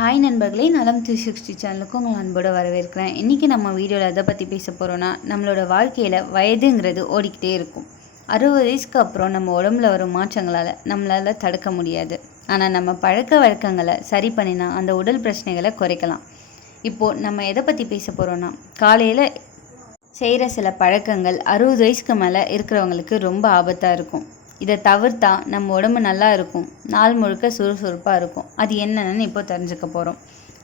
Hi நண்பர்களே, நலம் 360 சேனலுக்கு உங்கள் அன்போடு வரவேற்கிறேன். இன்றைக்கி நம்ம வீடியோவில் எதை பற்றி பேச போகிறோன்னா, நம்மளோட வாழ்க்கையில் வயதுங்கிறது ஓடிக்கிட்டே இருக்கும். 60 வயசுக்கு அப்புறம் நம்ம உடம்புல வரும் மாற்றங்களால் நம்மளால் தடுக்க முடியாது. ஆனால் நம்ம பழக்க வழக்கங்களை சரி பண்ணினா அந்த உடல் பிரச்சனைகளை குறைக்கலாம். இப்போது நம்ம எதை பற்றி பேச போகிறோன்னா, காலையில் செய்கிற சில பழக்கங்கள் 60 வயசுக்கு மேலே இருக்கிறவங்களுக்கு ரொம்ப ஆபத்தாக இருக்கும். இதை தவிர்த்தா நம்ம உடம்பு நல்லா இருக்கும், நாள் முழுக்க சுறுசுறுப்பாக இருக்கும். அது என்னென்னு இப்போ தெரிஞ்சுக்க போகிறோம்.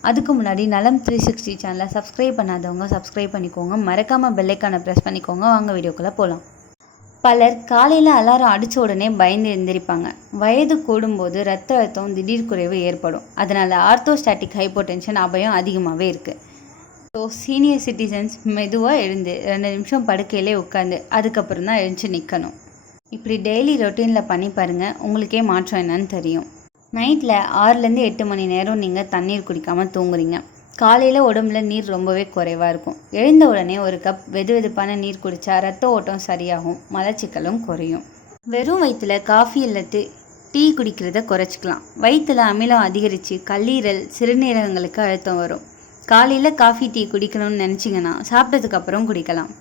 அதுக்கு முன்னாடி நலம் 360 சேனலை சப்ஸ்கிரைப் பண்ணாதவங்க சப்ஸ்கிரைப் பண்ணிக்கோங்க, மறக்காமல் பெல்லைக்கானை ப்ரெஸ் பண்ணிக்கோங்க. வாங்க வீடியோக்குள்ளே போகலாம். பலர் காலையில் அலாரம் அடித்த உடனே பயந்து எழுந்திரிப்பாங்க. வயது கூடும்போது ரத்த அழுத்தம் திடீர் குறைவு ஏற்படும். அதனால் ஆர்த்தோஸ்டாட்டிக் ஹைப்போடென்ஷன் அபாயம் அதிகமாகவே இருக்குது. ஸோ சீனியர் சிட்டிசன்ஸ் மெதுவாக எழுந்து 2 நிமிஷம் படுக்கையிலே உட்காந்து அதுக்கப்புறம் தான் எழுந்து நிற்கணும். இப்படி டெய்லி ரொட்டீனில் பண்ணி பாருங்கள், உங்களுக்கே மாற்றம் என்னன்னு தெரியும். நைட்டில் 6லேருந்து 8 மணி நேரம் நீங்கள் தண்ணீர் குடிக்காமல் தூங்குறீங்க. காலையில் உடம்புல நீர் ரொம்பவே குறைவாக இருக்கும். எழுந்த உடனே ஒரு கப் வெதுவெதுப்பான நீர் குடித்தா ரத்த ஓட்டம் சரியாகும், மலச்சிக்கலும் குறையும். வெறும் வயிற்றில் காஃபி அல்லது டீ குடிக்கிறத குறைச்சிக்கலாம். வயிற்றில் அமிலம் அதிகரித்து கல்லீரல் சிறுநீரகங்களுக்கு அழுத்தம் வரும். காலையில் காஃபி டீ குடிக்கணும்னு நினச்சிங்கன்னா சாப்பிட்டதுக்கப்புறம் குடிக்கலாம்.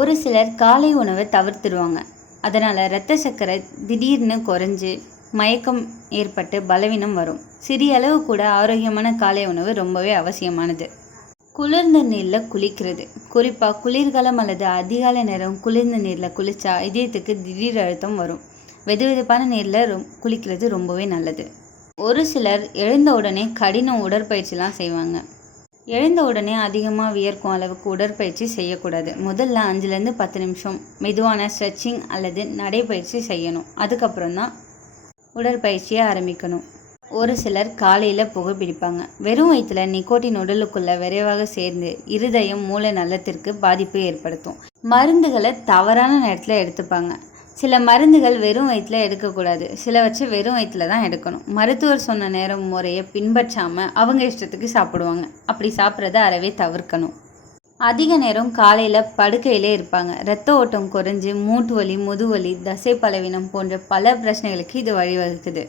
ஒரு சிலர் காலை உணவை தவிர்த்துடுவாங்க. அதனால் இரத்த சர்க்கரை திடீர்னு குறைஞ்சி மயக்கம் ஏற்பட்டு பலவீனம் வரும். சிறிய அளவு கூட ஆரோக்கியமான காலை உணவு ரொம்பவே அவசியமானது. குளிர்ந்த நீரில் குளிக்கிறது, குறிப்பாக குளிர்காலம் அல்லது அதிகாலை நேரம் குளிர்ந்த நீரில் குளித்தா இதயத்துக்கு திடீர் அழுத்தம் வரும். வெதுவெதுப்பான நீரில் குளிக்கிறது ரொம்பவே நல்லது. ஒரு சிலர் எழுந்த உடனே கடின உடற்பயிற்சிலாம் செய்வாங்க. எழுந்த உடனே அதிகமாக வியர்க்கும் அளவுக்கு உடற்பயிற்சி செய்யக்கூடாது. முதல்ல 5லேருந்து 10 நிமிஷம் மெதுவான ஸ்ட்ரெச்சிங் அல்லது நடைப்பயிற்சி செய்யணும். அதுக்கப்புறம் தான் உடற்பயிற்சியை ஆரம்பிக்கணும். ஒரு சிலர் காலையில் புகைப்பிடிப்பாங்க. வெறும் வயிற்றில் நிக்கோட்டின் உடலுக்குள்ளே விரைவாக சேர்ந்து இருதயம் மூளை நலத்திற்கு பாதிப்பு ஏற்படுத்தும். மருந்துகளை தவறான நேரத்தில் எடுத்துப்பாங்க. சில மருந்துகள் வெறும் வயிற்றில் எடுக்கக்கூடாது, சிலவற்றை வெறும் வயிற்றில் தான் எடுக்கணும். மருத்துவர் சொன்ன நேரம் முறையை பின்பற்றாமல் அவங்க இஷ்டத்துக்கு சாப்பிடுவாங்க. அப்படி சாப்பிட்றத அறவே தவிர்க்கணும். அதிக நேரம் காலையில் படுக்கையிலே இருப்பாங்க. இரத்த ஓட்டம் குறைஞ்சி மூட்டு வலி, முதுவலி, தசை பலவீனம் போன்ற பல பிரச்சனைகளுக்கு இது வழிவகுக்குது.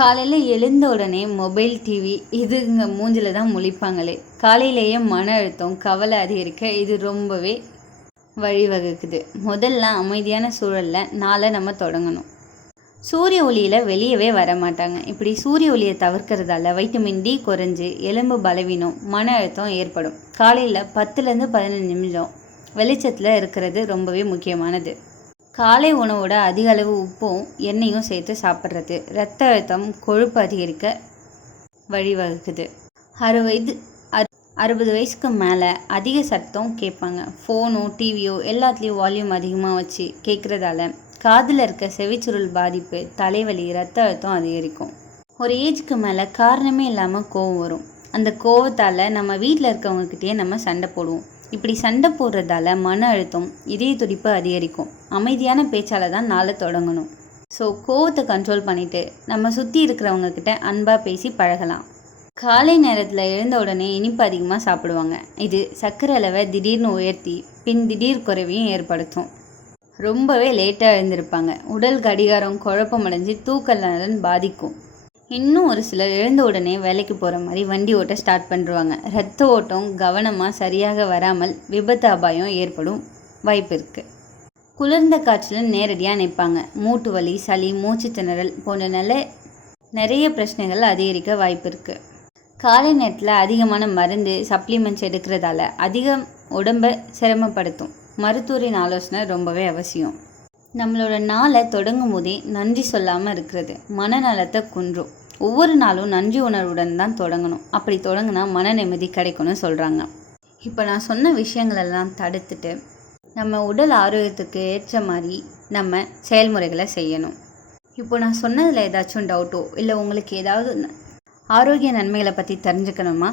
காலையில் எழுந்த உடனே மொபைல், டிவி இதுங்க மூஞ்சில் தான் முழிப்பாங்களே. காலையிலேயே மன அழுத்தம், கவலை அதிகரிக்க இது ரொம்பவே வழிவகுக்குது. முதல்ல அமைதியான சூழலில் நாளை நம்ம தொடங்கணும். சூரிய ஒளியில் வெளியவே வர மாட்டாங்க. இப்படி சூரிய ஒளியை தவிர்க்கிறதால வைட்டமின் டி குறைஞ்சி எலும்பு பலவீனம், மன அழுத்தம் ஏற்படும். காலையில் 10லேருந்து 15 நிமிஷம் வெளிச்சத்தில் இருக்கிறது ரொம்பவே முக்கியமானது. காலை உணவோட அதிக அளவு உப்பும் எண்ணெயும் சேர்த்து சாப்பிட்றது இரத்த அழுத்தம், கொழுப்பு அதிகரிக்க வழிவகுக்குது. 60 வயசுக்கு மேலே அதிக சத்தம் கேட்பாங்க. ஃபோனோ டிவியோ எல்லாத்துலேயும் வால்யூம் அதிகமாக வச்சு கேட்குறதால காதில் இருக்க செவிச்சுருள் பாதிப்பு, தலைவலி, இரத்த அழுத்தம் அதிகரிக்கும். ஒரு ஏஜுக்கு மேலே காரணமே இல்லாமல் கோவம் வரும். அந்த கோவத்தால் நம்ம வீட்டில் இருக்கவங்கக்கிட்டே நம்ம சண்டை போடுவோம். இப்படி சண்டை போடுறதால மன அழுத்தம், இதய துடிப்பு அதிகரிக்கும். அமைதியான பேச்சால் தான் நாளை தொடங்கணும். ஸோ கோவத்தை கண்ட்ரோல் பண்ணிவிட்டு நம்ம சுற்றி இருக்கிறவங்கக்கிட்ட அன்பாக பேசி பழகலாம். காலை நேரத்தில் எழுந்த உடனே இனிப்பு அதிகமாக சாப்பிடுவாங்க. இது சர்க்கரை அளவை திடீர்னு உயர்த்தி பின் திடீர் குறைவையும் ஏற்படுத்தும். ரொம்பவே லேட்டாக எழுந்திருப்பாங்க. உடல் கடிகாரம் குழப்பமடைஞ்சு தூக்க நலன் பாதிக்கும். இன்னும் ஒரு சிலர் எழுந்த உடனே வேலைக்கு போகிற மாதிரி வண்டி ஓட்ட ஸ்டார்ட் பண்ணுவாங்க. இரத்த ஓட்டம் கவனமாக சரியாக வராமல் விபத்து அபாயம் ஏற்படும் வாய்ப்பு இருக்குது. குளிர்ந்த காற்றில் நேரடியாக நிற்பாங்க. மூட்டு வலி, சளி, மூச்சு திணறல் போன்ற நிறைய பிரச்சனைகள் அதிகரிக்க வாய்ப்பு இருக்குது. காலை நேரத்தில் அதிகமான மருந்து, சப்ளிமெண்ட்ஸ் எடுக்கிறதால அதிகம் உடம்பை சிரமப்படுத்தும். மருத்துவரின் ஆலோசனை ரொம்பவே அவசியம். நம்மளோட நாளை தொடங்கும் போதே நன்றி சொல்லாமல் இருக்கிறது மனநலத்தை குன்றும். ஒவ்வொரு நாளும் நன்றி உணர்வுடன் தான் தொடங்கணும். அப்படி தொடங்கினா மன நிம்மதி கிடைக்கும்னு சொல்கிறாங்க. இப்போ நான் சொன்ன விஷயங்களெல்லாம் தடுத்துட்டு நம்ம உடல் ஆரோக்கியத்துக்கு ஏற்ற மாதிரி நம்ம செயல்முறைகளை செய்யணும். இப்போ நான் சொன்னதில் ஏதாச்சும் டவுட்டோ இல்லை உங்களுக்கு ஏதாவது ஆரோக்கிய நன்மைகளை பற்றி தெரிஞ்சுக்கணுமா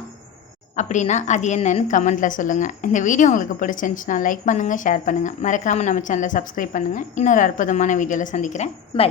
அப்படின்னா அது என்னன்னு கமெண்ட்டில் சொல்லுங்கள். இந்த வீடியோ உங்களுக்கு பிடிச்சிருந்துச்சுன்னா லைக் பண்ணுங்கள், ஷேர் பண்ணுங்கள். மறக்காமல் நம்ம சேனலை சப்ஸ்கிரைப் பண்ணுங்கள். இன்னொரு அற்புதமான வீடியோவில் சந்திக்கிறேன். பை.